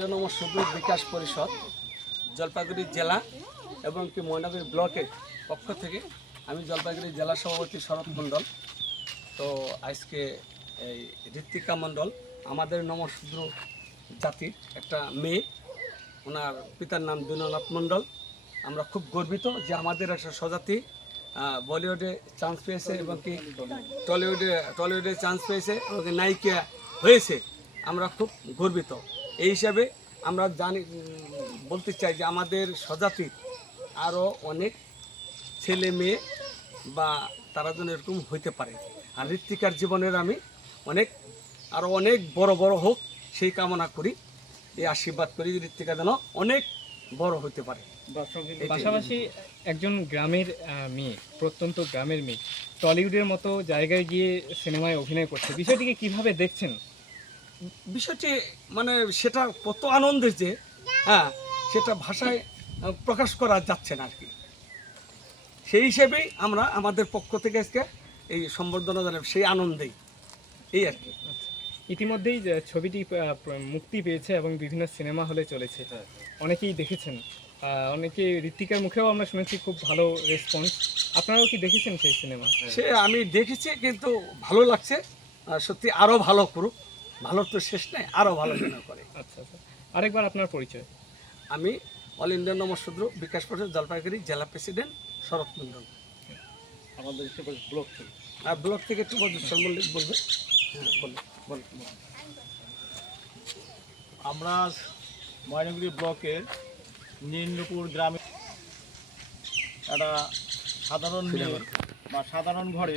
Indian নমঃশূদ্র বিকাশ পরিষদ জলপাইগুড়ি জেলা এবং কি ময়নাগুড়ি ব্লকের পক্ষ থেকে আমি জলপাইগুড়ি জেলা সভাপতি শরৎ মণ্ডল। তো আজকে এই ঋত্বিকা মণ্ডল আমাদের নমঃশূদ্র জাতির একটা মেয়ে, ওনার পিতার নাম দীননাথ মণ্ডল। আমরা খুব গর্বিত যে আমাদের একটা স্বজাতি বলিউডে চান্স পেয়েছে এবং কি টলিউডে চান্স পেয়েছে এবং নায়িকা হয়েছে। আমরা খুব গর্বিত। এই হিসাবে আমরা বলতে চাই যে আমাদের স্বজাতির আরও অনেক ছেলে মেয়ে বা তারা যেন এরকম হইতে পারে। আর ঋত্বিকার জীবনের আমি আরও অনেক বড় বড় হোক সেই কামনা করি, এই আশীর্বাদ করি ঋত্বিকা যেন অনেক বড় হতে পারে। পাশাপাশি একজন গ্রামের মেয়ে, প্রত্যন্ত গ্রামের মেয়ে টলিউডের মতো জায়গায় গিয়ে সিনেমায় অভিনয় করছে, বিষয়টিকে কিভাবে দেখছেন? বিষয়টি সেটা কত আনন্দের যে সেটা ভাষায় প্রকাশ করা যাচ্ছে না আর কি। সেই হিসেবেই আমরা আমাদের পক্ষ থেকে আজকে এই সম্বর্ধনা জানাই, সেই আনন্দেই এই আর কি। ইতিমধ্যেই ছবিটি মুক্তি পেয়েছে এবং বিভিন্ন সিনেমা হলে চলেছে, অনেকেই দেখেছেন। অনেকে ঋত্বিকার মুখেও আমরা শুনেছি খুব ভালো রেসপন্স। আপনারাও কি দেখেছেন সেই সিনেমা? সে আমি দেখেছি, কিন্তু ভালো লাগছে। সত্যি আরও ভালো করুক, ভালো তো শেষ নেই, আরও ভালো যেন করে। আচ্ছা আচ্ছা, আরেকবার আপনার পরিচয়। আমি অল ইন্ডিয়া নমঃশূদ্র বিকাশ পরিষদ জলপাইগুড়ি জেলা প্রেসিডেন্ট শরৎ মণ্ডল। আমাদের ব্লক থেকে ব্লক থেকে একটু মধুসর মল্লিক বলবে। আমরা ময়নাগুড়ি ব্লকের নীলপুর গ্রামে একটা সাধারণ মেয়ে বা সাধারণ ঘরে